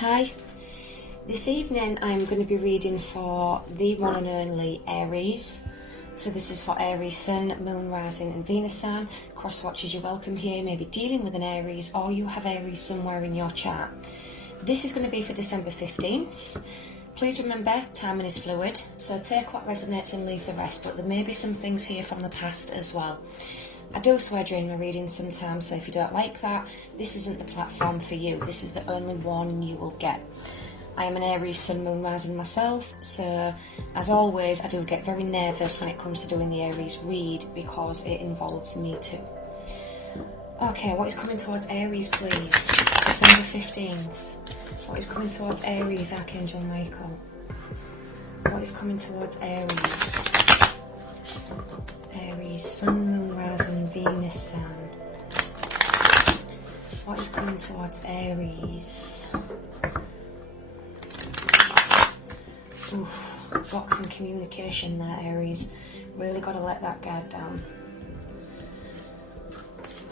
Hi, this evening I'm going to be reading for the one and only Aries. So this is for Aries Sun, Moon, Rising and Venus Sun. Cross watchers, you're welcome here. You may be dealing with an Aries or you have Aries somewhere in your chart. This is going to be for December 15th. Please remember, timing is fluid, so take what resonates and leave the rest, but there may be some things here from the past as well. I do swear during my reading sometimes, so if you don't like that, this isn't the platform for you. This is the only warning you will get. I am an Aries Sun, Moon, Rising myself, so as always I do get very nervous when it comes to doing the Aries read because it involves me too. Okay, what is coming towards Aries please? December 15th. What is coming towards Aries, Archangel Michael? What is coming towards Aries? Aries, Sun, Moon, Rising, Venus, Sun. What is coming towards Aries? Oof, blocks in communication there, Aries. Really got to let that guard down.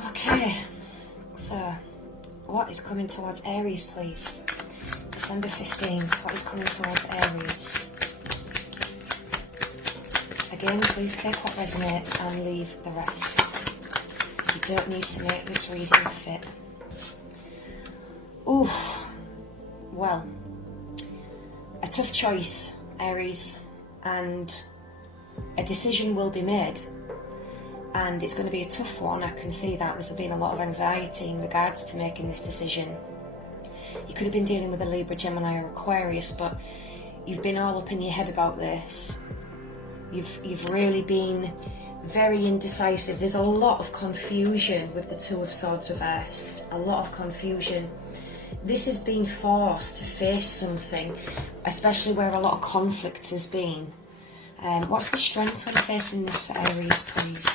Okay, so what is coming towards Aries, please? December 15th, what is coming towards Aries? Again, please take what resonates and leave the rest. You don't need to make this reading fit. Ooh, well, a tough choice, Aries, and a decision will be made. And it's going to be a tough one, I can see that. There's been a lot of anxiety in regards to making this decision. You could have been dealing with a Libra, Gemini or Aquarius, but you've been all up in your head about this. You've really been very indecisive. There's a lot of confusion with the Two of Swords reversed. A lot of confusion. This has been forced to face something, especially where a lot of conflict has been. What's the strength when facing this for Aries, please?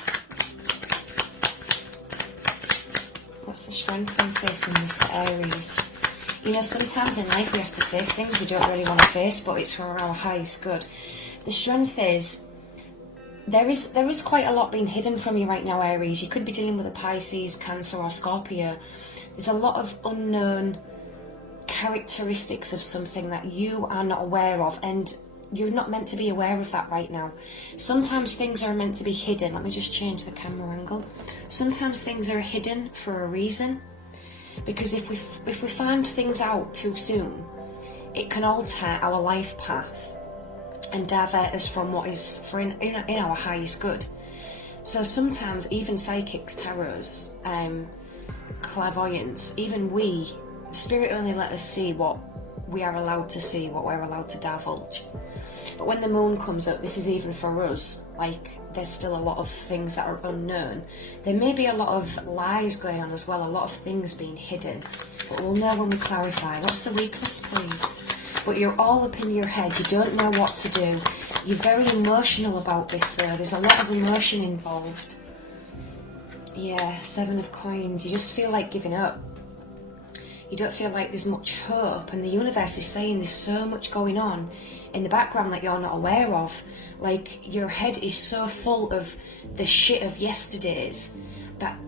What's the strength when facing this for Aries? You know, sometimes in life we have to face things we don't really want to face, but it's for our highest good. The strength is, there is quite a lot being hidden from you right now, Aries. You could be dealing with a Pisces, Cancer or Scorpio. There's a lot of unknown characteristics of something that you are not aware of, and you're not meant to be aware of that right now. Sometimes things are meant to be hidden. Let me just change the camera angle. Sometimes things are hidden for a reason, because if we find things out too soon, it can alter our life path and divert us from what is in our highest good. So sometimes even psychics, tarots, clairvoyance, even we, Spirit only let us see what we are allowed to see, what we're allowed to divulge. But when the moon comes up, this is even for us, like there's still a lot of things that are unknown. There may be a lot of lies going on as well, a lot of things being hidden, but we'll know when we clarify. What's the weakness, please? But you're all up in your head, you don't know what to do. You're very emotional about this though, there's a lot of emotion involved. Yeah, Seven of Coins, you just feel like giving up. You don't feel like there's much hope, and the universe is saying there's so much going on in the background that you're not aware of. Like, your head is so full of the shit of yesterdays that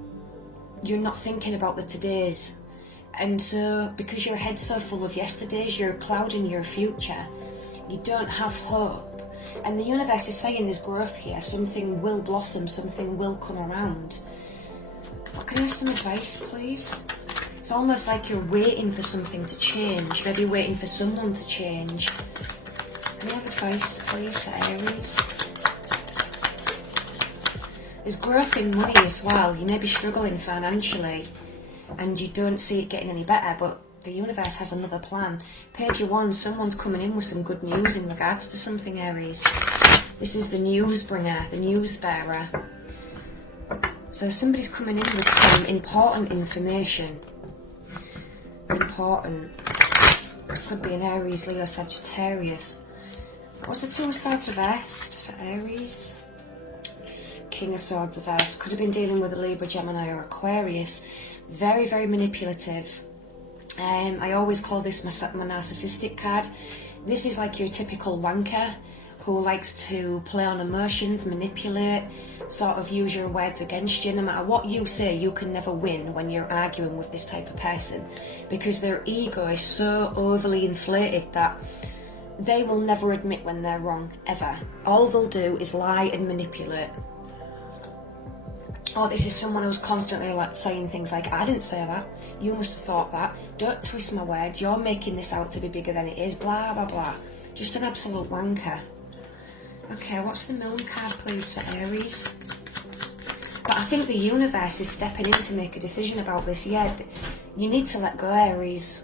you're not thinking about the todays. And so, because your head's so full of yesterdays, you're clouding your future. You don't have hope. And the universe is saying there's growth here. Something will blossom, something will come around. But can I have some advice, please? It's almost like you're waiting for something to change, maybe waiting for someone to change. Can I have advice, please, for Aries? There's growth in money as well. You may be struggling financially and you don't see it getting any better, but the universe has another plan. Page of Wands, someone's coming in with some good news in regards to something, Aries. This is the news bringer, the news bearer. So somebody's coming in with some important information. Important. Could be an Aries, Leo, Sagittarius. What's the Two of Swords reversed for Aries? King of Swords reversed. Could have been dealing with a Libra, Gemini or Aquarius. Very, very manipulative. I always call this my narcissistic card. This is like your typical wanker who likes to play on emotions, manipulate, sort of use your words against you. No matter what you say, you can never win when you're arguing with this type of person, because their ego is so overly inflated that they will never admit when they're wrong, ever. All they'll do is lie and manipulate. Oh, this is someone who's constantly like saying things like, I didn't say that, you must have thought that, don't twist my words, you're making this out to be bigger than it is, blah blah blah. Just an absolute wanker. Okay, what's the moon card please for Aries? But I think the universe is stepping in to make a decision about this. Yeah, you need to let go, Aries.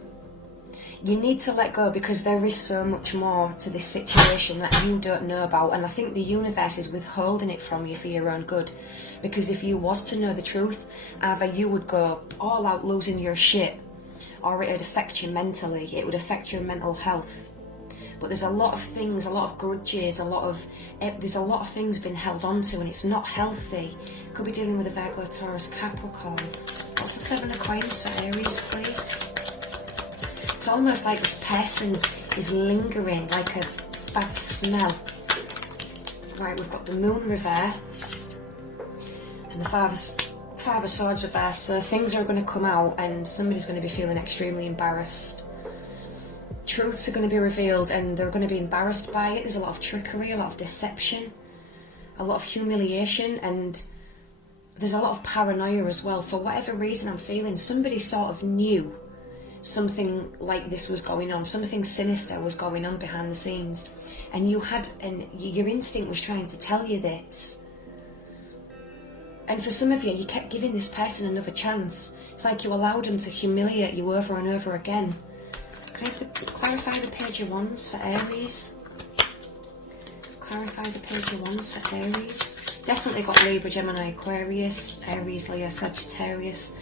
You need to let go, because there is so much more to this situation that you don't know about, and I think the universe is withholding it from you for your own good. Because if you was to know the truth, either you would go all out losing your shit, or it would affect you mentally, it would affect your mental health. But there's a lot of things, a lot of grudges, there's a lot of things being held on to, and it's not healthy. Could be dealing with a Virgo, Taurus, Capricorn. What's the 7 of coins for Aries, please? It's almost like this person is lingering, like a bad smell. Right, we've got the moon reversed and the five of swords reversed. So things are going to come out and somebody's going to be feeling extremely embarrassed. Truths are going to be revealed and they're going to be embarrassed by it. There's a lot of trickery, a lot of deception, a lot of humiliation, and there's a lot of paranoia as well. For whatever reason I'm feeling, somebody sort of knew something like this was going on, something sinister was going on behind the scenes, and your instinct was trying to tell you this. And for some of you, you kept giving this person another chance. It's like you allowed them to humiliate you over and over again. Can I clarify the Page of Wands for Aries? Clarify the Page of Wands for Aries. Definitely got Libra, Gemini, Aquarius, Aries, Leo, Sagittarius.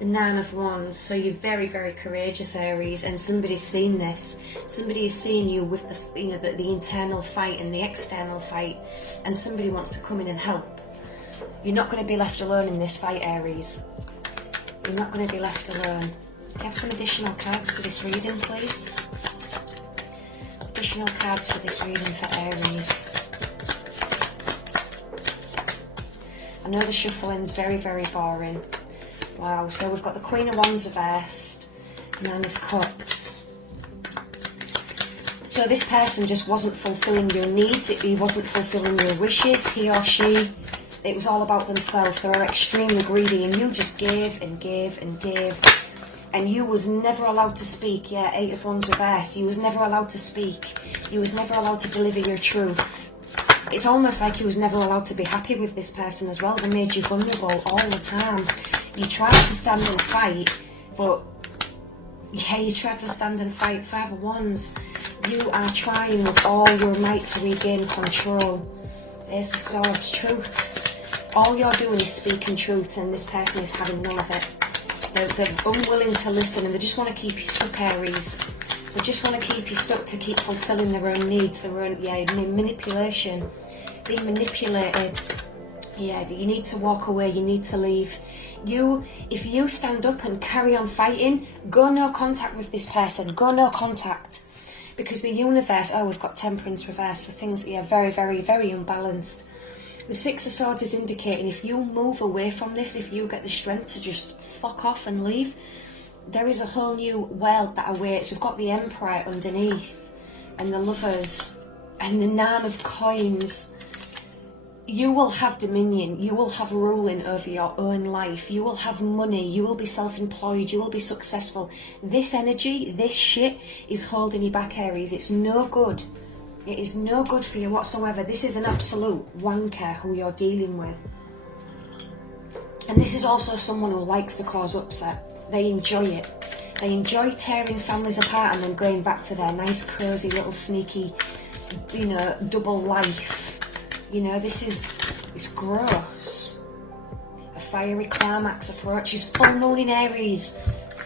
The 9 of Wands. So you're very, very courageous, Aries, and somebody's seen this. Somebody is seeing you with the internal fight and the external fight, and somebody wants to come in and help. You're not going to be left alone in this fight, Aries. You're not going to be left alone. Can I have some additional cards for this reading, please? Additional cards for this reading for Aries. I know the shuffling's very, very boring. Wow, so we've got the Queen of Wands reversed, 9 of Cups. So this person just wasn't fulfilling your needs, he wasn't fulfilling your wishes, he or she. It was all about themselves. They were extremely greedy, and you just gave and gave and gave. And you was never allowed to speak. Yeah, 8 of Wands reversed. You was never allowed to speak. You was never allowed to deliver your truth. It's almost like you was never allowed to be happy with this person as well. They made you vulnerable all the time. You tried to stand and fight, but yeah, you tried to stand and fight. 5 of Wands. You are trying with all your might to regain control. There's the Swords, truths. All you're doing is speaking truths, and this person is having none of it. They're unwilling to listen, and they just want to keep you stuck, Aries. They just want to keep you stuck to keep fulfilling their own needs, their own, manipulation. Being manipulated. Yeah, you need to walk away, you need to leave. If you stand up and carry on fighting, go no contact with this person, go no contact. Because the universe, we've got Temperance reversed, so things, very, very, very unbalanced. The 6 of Swords is indicating if you move away from this, if you get the strength to just fuck off and leave, there is a whole new world that awaits. We've got the Emperor underneath, and the Lovers, and the 9 of Coins. You will have dominion, you will have ruling over your own life, you will have money, you will be self-employed, you will be successful. This energy, this shit is holding you back, Aries. It's no good. It is no good for you whatsoever. This is an absolute wanker who you're dealing with. And this is also someone who likes to cause upset. They enjoy it. They enjoy tearing families apart and then going back to their nice, cozy, little sneaky, double life. It's gross. A fiery climax approaches. Full moon in Aries.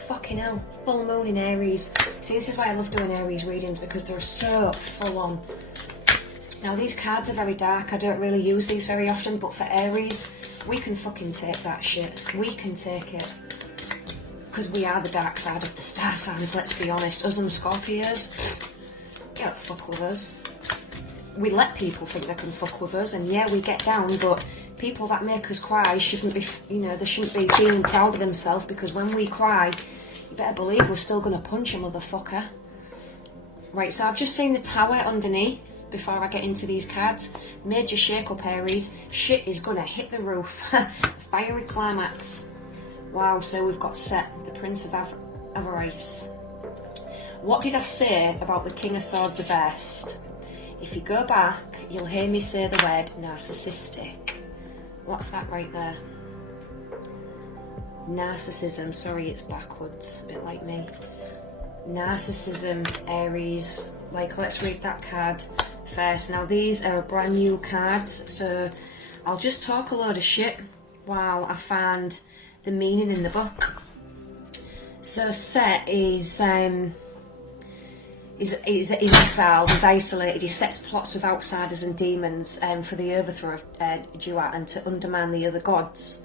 Fucking hell. Full moon in Aries. See, this is why I love doing Aries readings, because they're so full on. Now, these cards are very dark. I don't really use these very often, but for Aries, we can fucking take that shit. We can take it. Because we are the dark side of the star signs, let's be honest. Us and Scorpios, don't fuck with us. we let people think they can fuck with us, and yeah, we get down, but people that make us cry shouldn't be, you know, they shouldn't be feeling proud of themselves, because when we cry, you better believe we're still going to punch a motherfucker. Right, so I've just seen the Tower underneath before I get into these cards. Major shake-up, Aries. Shit is going to hit the roof. Fiery climax. Wow, so we've got Set, the Prince of Avarice. What did I say about the King of Swords reversed? If you go back, you'll hear me say the word narcissistic. What's that right there? Narcissism. Sorry, it's backwards, a bit like me. Narcissism, Aries. Like, let's read that card first. Now, these are brand new cards, so I'll just talk a load of shit while I find the meaning in the book. So Set is exiled, he's isolated, he sets plots with outsiders and demons for the overthrow of Duat and to undermine the other gods.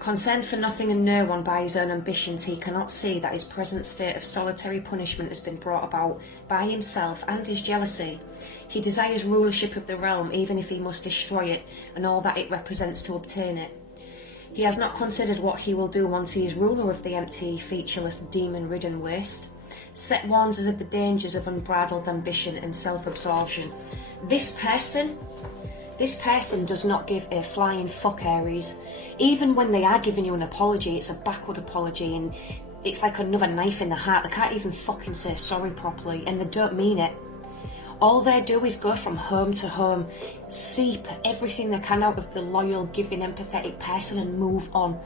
Concerned for nothing and no one by his own ambitions, he cannot see that his present state of solitary punishment has been brought about by himself and his jealousy. He desires rulership of the realm, even if he must destroy it and all that it represents to obtain it. He has not considered what he will do once he is ruler of the empty, featureless, demon-ridden waste. Set warns us of the dangers of unbridled ambition and self-absorption. This person does not give a flying fuck, Aries. Even when they are giving you an apology, it's a backward apology, and it's like another knife in the heart. They can't even fucking say sorry properly, and they don't mean it. All they do is go from home to home, seep everything they can out of the loyal, giving, empathetic person and move on.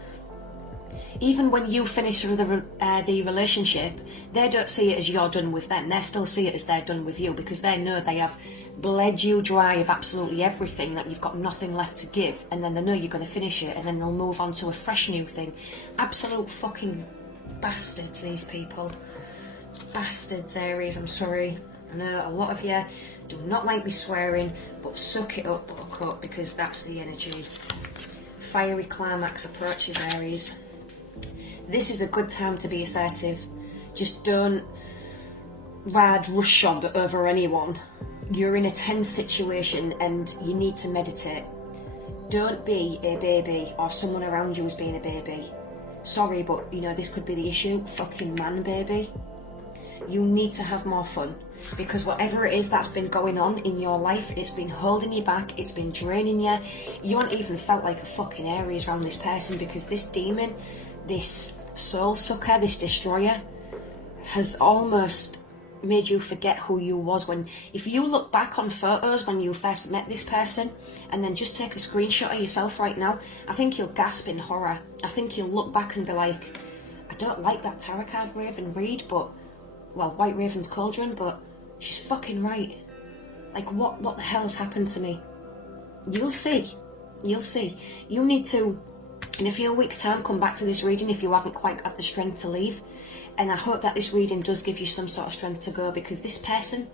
Even when you finish the relationship, they don't see it as you're done with them. They still see it as they're done with you, because they know they have bled you dry of absolutely everything, that you've got nothing left to give, and then they know you're going to finish it, and then they'll move on to a fresh new thing. Absolute fucking bastards, these people. Bastards, Aries, I'm sorry. I know a lot of you do not like me swearing, but suck it up, buttercup, because that's the energy. Fiery climax approaches, Aries. This is a good time to be assertive. Just don't ride roughshod over anyone. You're in a tense situation and you need to meditate. Don't be a baby, or someone around you is being a baby. Sorry, but you know, this could be the issue. Fucking man, baby. You need to have more fun, because whatever it is that's been going on in your life, it's been holding you back, it's been draining you. You haven't even felt like a fucking Aries around this person, because this demon, this soul sucker, this destroyer, has almost made you forget who you was. When, if you look back on photos when you first met this person, and then just take a screenshot of yourself right now, I think you'll gasp in horror. I think you'll look back and be like, I don't like that tarot card Raven read, but, well, White Raven's Cauldron, but she's fucking right. Like, what the hell has happened to me? You'll see. You'll see. You need to, in a few weeks' time, come back to this reading if you haven't quite got the strength to leave. And I hope that this reading does give you some sort of strength to go, because this person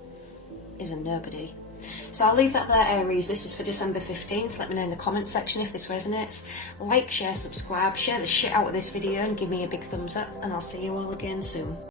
is a nobody. So I'll leave that there, Aries. This is for December 15th. Let me know in the comment section if this resonates. Like, share, subscribe, share the shit out of this video and give me a big thumbs up, and I'll see you all again soon.